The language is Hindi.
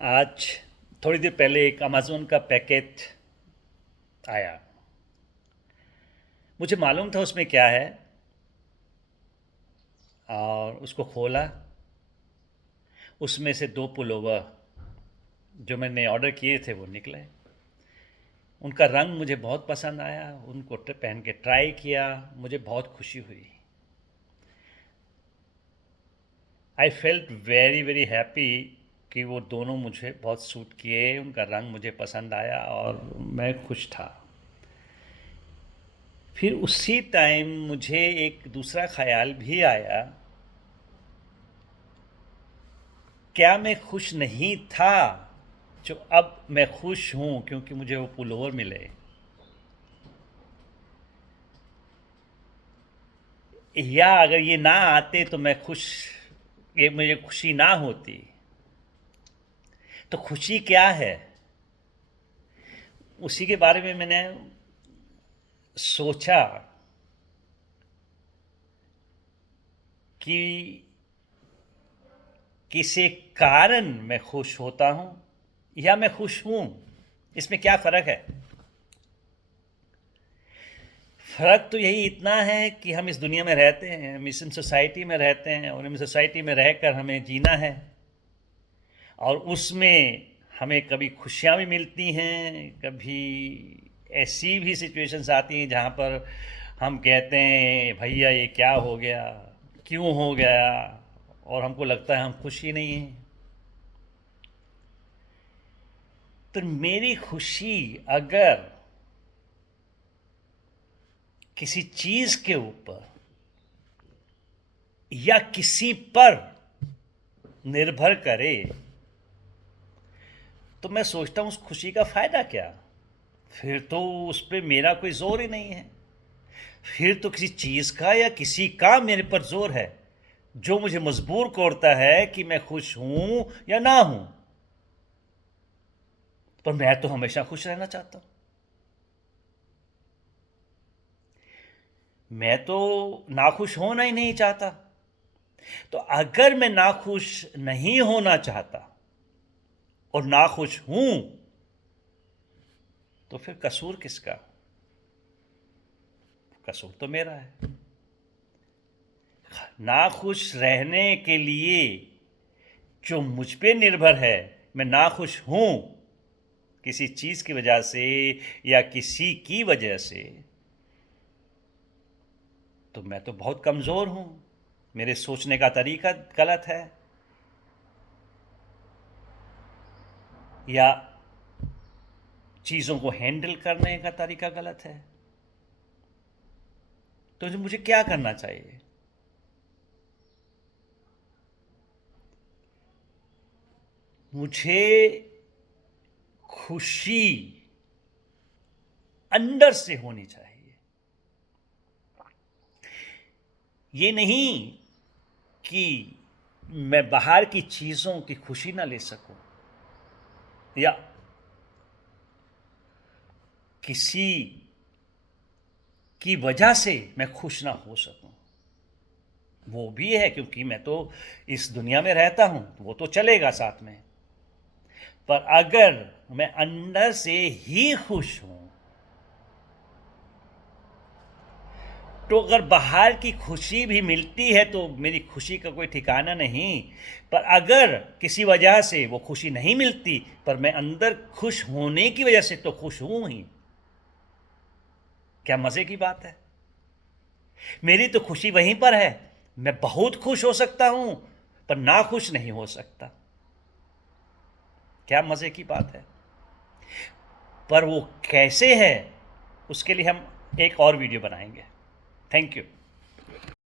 आज थोड़ी देर पहले एक अमेज़न का पैकेट आया। मुझे मालूम था उसमें क्या है, और उसको खोला। उसमें से दो पुलोवर जो मैंने ऑर्डर किए थे वो निकले। उनका रंग मुझे बहुत पसंद आया। उनको पहन के ट्राई किया, मुझे बहुत खुशी हुई। I felt very very happy कि वो दोनों मुझे बहुत सूट किए, उनका रंग मुझे पसंद आया और मैं खुश था। फिर उसी टाइम मुझे एक दूसरा ख्याल भी आया, क्या मैं खुश नहीं था जो अब मैं खुश हूं क्योंकि मुझे वो पुलोवर मिले। या अगर ये ना आते तो मैं खुश, ये मुझे खुशी ना होती। तो खुशी क्या है, उसी के बारे में मैंने सोचा कि किसी कारण मैं खुश होता हूं या मैं खुश हूं, इसमें क्या फ़र्क है। फ़र्क तो यही इतना है कि हम इस दुनिया में रहते हैं, हम इस सोसाइटी में रहते हैं, और इस सोसाइटी में रहकर हमें जीना है। और उसमें हमें कभी खुशियाँ भी मिलती हैं, कभी ऐसी भी सिचुएशंस आती हैं जहाँ पर हम कहते हैं भैया ये क्या हो गया, क्यों हो गया, और हमको लगता है हम खुश ही नहीं हैं। तो मेरी खुशी अगर किसी चीज़ के ऊपर या किसी पर निर्भर करे तो मैं सोचता हूँ उस खुशी का फ़ायदा क्या। फिर तो उस पर मेरा कोई जोर ही नहीं है। फिर तो किसी चीज़ का या किसी का मेरे पर जोर है जो मुझे मजबूर करता है कि मैं खुश हूं या ना हूं। पर मैं तो हमेशा खुश रहना चाहता हूं। मैं तो नाखुश होना ही नहीं चाहता। तो अगर मैं नाखुश नहीं होना चाहता और नाखुश हूं, तो फिर कसूर किसका। कसूर तो मेरा है। नाखुश रहने के लिए जो मुझ पे निर्भर है, मैं नाखुश हूं किसी चीज़ की वजह से या किसी की वजह से, तो मैं तो बहुत कमज़ोर हूं। मेरे सोचने का तरीका गलत है, या चीज़ों को हैंडल करने का तरीका गलत है। तो मुझे क्या करना चाहिए। मुझे खुशी अंदर से होनी चाहिए। ये नहीं कि मैं बाहर की चीज़ों की खुशी ना ले सकूं, या किसी की वजह से मैं खुश ना हो सकूं। वो भी है क्योंकि मैं तो इस दुनिया में रहता हूं, तो वो तो चलेगा साथ में। पर अगर मैं अंदर से ही खुश हूं, तो अगर बाहर की खुशी भी मिलती है तो मेरी खुशी का कोई ठिकाना नहीं। पर अगर किसी वजह से वो खुशी नहीं मिलती, पर मैं अंदर खुश होने की वजह से तो खुश हूं ही। क्या मज़े की बात है। मेरी तो खुशी वहीं पर है। मैं बहुत खुश हो सकता हूं पर ना खुश नहीं हो सकता। क्या मज़े की बात है। पर वो कैसे है, उसके लिए हम एक और वीडियो बनाएंगे। Thank you.